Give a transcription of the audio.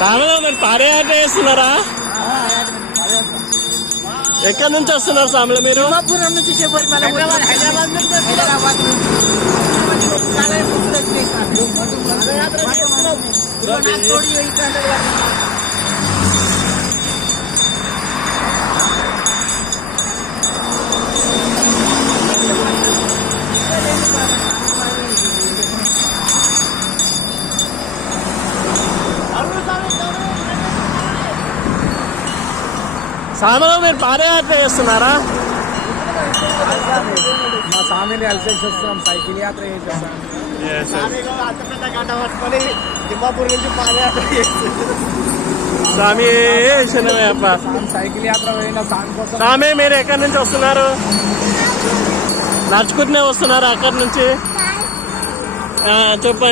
సామలో మీరు పాదయాత్ర చేస్తున్నారా? ఎక్కడి నుంచి వస్తున్నారు సామలో మీరు? తిమ్మాపురం నుంచి హైదరాబాద్ సామలో మీరు పాదయాత్ర చేస్తున్నారా? మా స్వామిని కలిసేసి వస్తున్నాం, సైకిల్ యాత్ర చేసేస్తాం. తిమ్మాపూర్ నుంచి పాదయాత్ర స్వామి శనవయ్యప్ప. సైకిల్ యాత్ర పోయిన స్వామి కోసం. స్వామి మీరు ఎక్కడి నుంచి వస్తున్నారు? నడుచుకుంటూనే వస్తున్నారు అక్కడి నుంచి? చెప్పండి.